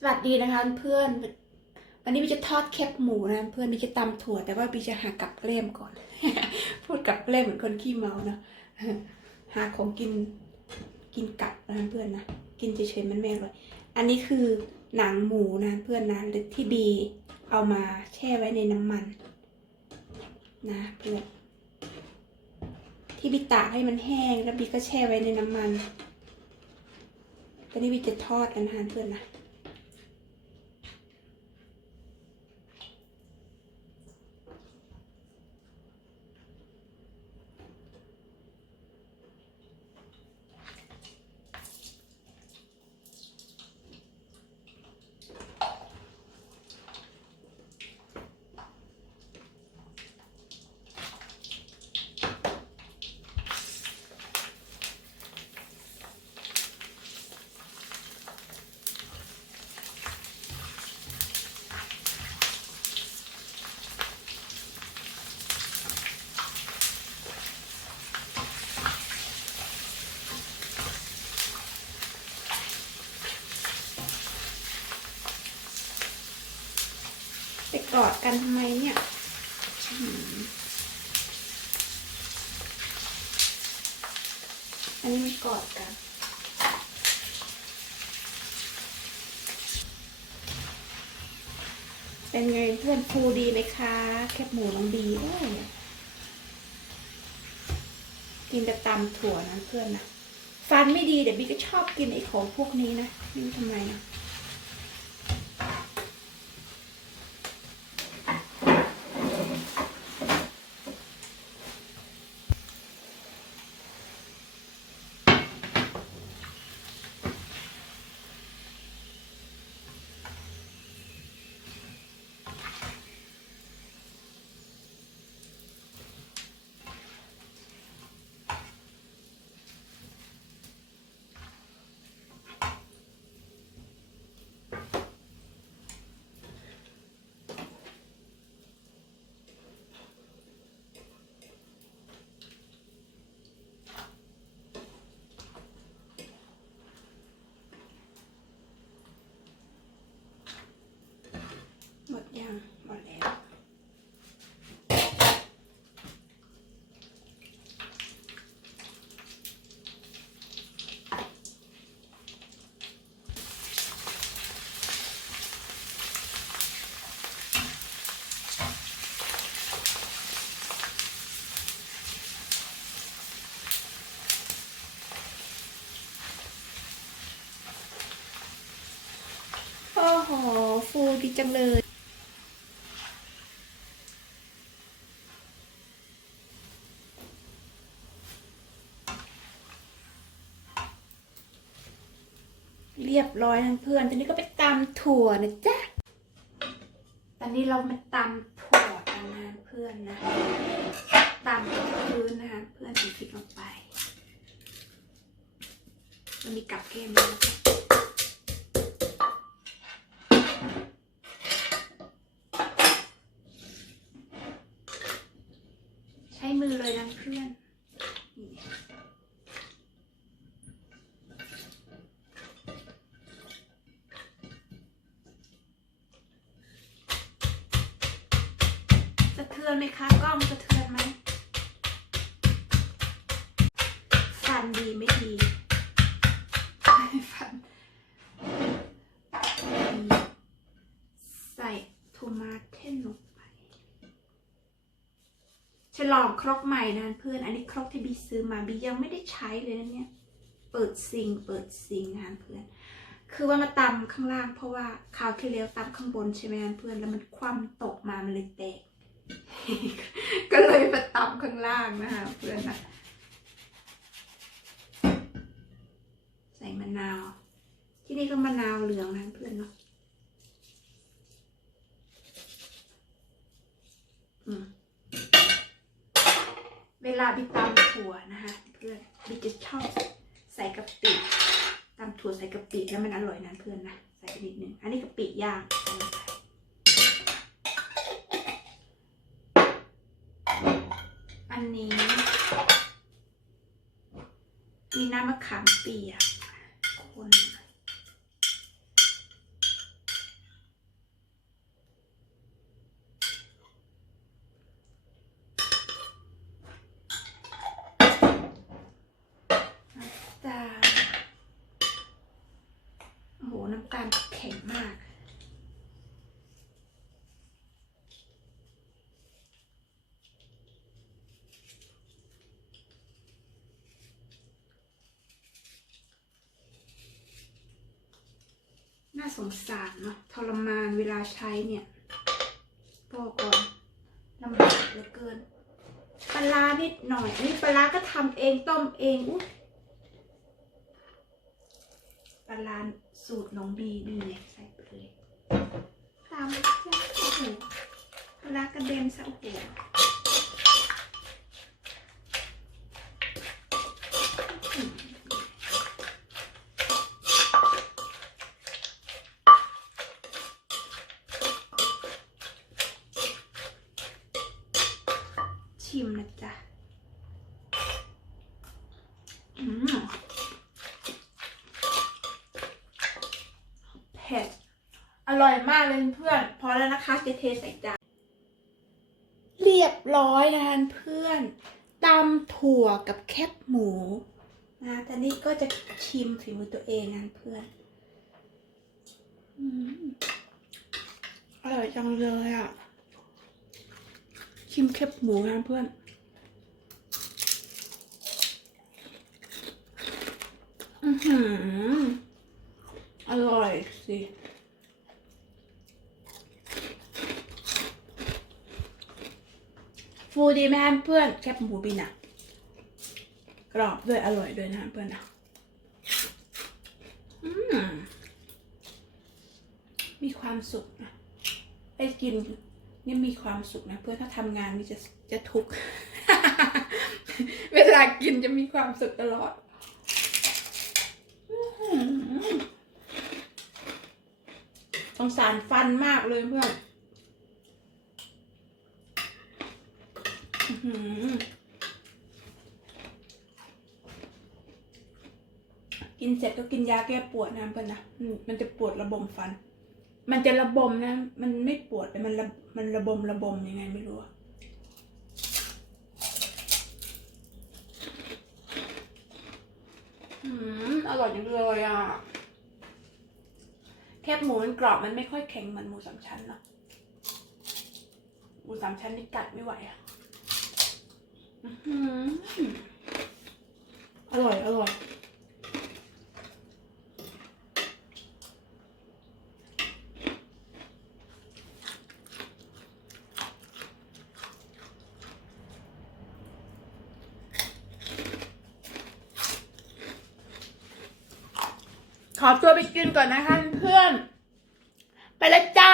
สวัสดีนะคะเพื่อนวันนี้บิจะทอดแคบหมูนะเพื่อนบิจะตำถั่ว แต่ว่าบิจะหากับเล้มก่อน พูดกับเล้มเหมือนคนขี้เมาเนอะหาของกินกินกับนะเพื่อนนะกินเฉยๆมันไม่อร่อยอันนี้คือหนังหมูนะเพื่อนนะหรือที่บีเอามาแช่ไว้ในน้ำมัน นะเพื่อนที่บิตากให้มันแห้งแล้วบีก็แช่ไว้ในน้ำมันตอนนี้บิจะทอดกันนะเพื่อนนะ กอดกันทำไมเนี่ยอันนี้มันกอดกันเป็นไงเพื่อนฟูดีไหมคะ แคบหมูน้องบีโอ้ยกินแต่ตำถั่วนะเพื่อนนะฟันไม่ดีเดี๋ยวบีก็ชอบกินไอ้ของพวกนี้นะไม่ทำไมนะ หมดยังหมดแล้ว โอ้โห ฟูดี จังเลยเรียบร้อยนะเพื่อน ตอนนี้ก็ไปตำถั่วนะจ๊ะ ตอนนี้เรามาตำถั่วกันนะเพื่อนนะตำพื้นนะคะ เพื่อนส่พริกลงไปมันมีกับแก้มด้ว มือเลยนะเพื่อนสะเทือนไหมคะกล้องสะเทือนไหมฟันดี ลองครกใหม่นะเพื่อน อันนี้ครกที่บีซื้อมาบียังไม่ได้ใช้เลยนะเนี่ย เปิดซิงเปิดซิงนะเพื่อน คือว่ามาตำข้างล่าง เพราะว่าคราวที่แล้วตำข้างบนใช่ไหมเพื่อน แล้วมันคว่ำตกมา มันเลยแตก ก็เลยมาตำข้างล่างนะคะเพื่อนนะใส่มะนาว ที่นี่ก็มะนาวเหลืองนะเพื่อนเนาะ อืม เวลาบิตำถั่วนะคะ เพื่อนบิจะชอบใส่กะปิตำถั่วใส่กะปิแล้วมันอร่อยนะเพื่อนนะใส่ไปนิดนึงอันนี้กะปิย่างอันนี้มีน้ำมะขามเปียกคนำตาลแข็งมากน่าสงสารเนาะทรมานเวลาใช้เนี่ยพอก่อนลำบากเหลือเกินปลาร้านิดหน่อยนี่ปลาร้าก็ทำเองต้มเองอุ๊ย ปลาร้าสูตรน้องบีนี่ไงใส่ไปเลยตามเจ้าโอ้โหปลาร้ากระเด็นซะโอ้โหชิมนะจ๊ะอืม เผ็ด อร่อยมากเลยเพื่อน พอแล้วนะคะจะเทใส่จานเรียบร้อยนะคะเพื่อนตำถั่วกับแคบหมูนะตอนนี้ก็จะชิมฝีมือตัวเองนะเพื่อนอืมอร่อยจังเลยอะ ชิมแคบหมูนะเพื่อนอือหืออร่อย สิฟูดีไหมฮะเพื่อนแคบหมูบินอะกรอบด้วยอร่อยด้วยนะเพื่อนนะอมมีความสุขนะได้กินนี่มีความสุขนะ เพื่อนถ้าทำงานนี่จะจะทุกข์ เวลากินจะมีความสุขตลอดอื้อหือ สงสารฟันมากเลยเพื่อนกินเสร็จก็กินยาแก้ปวดนะเพื่อนนะมันจะปวดระบมฟัน มันจะระบมนะ มันไม่ปวดแต่มันระมันระบมระบมยังไงไม่รู้อะอืมอร่อยจังเลยอะ แคบหมูมันกรอบมันไม่ค่อยแข็งเหมือนหมูสามชั้นเนอะหมูสามชั้นนี่กัดไม่ไหวอะอร่อย อร่อย ตัวไปกินก่อนนะคะเพื่อน ไปแล้วจ้า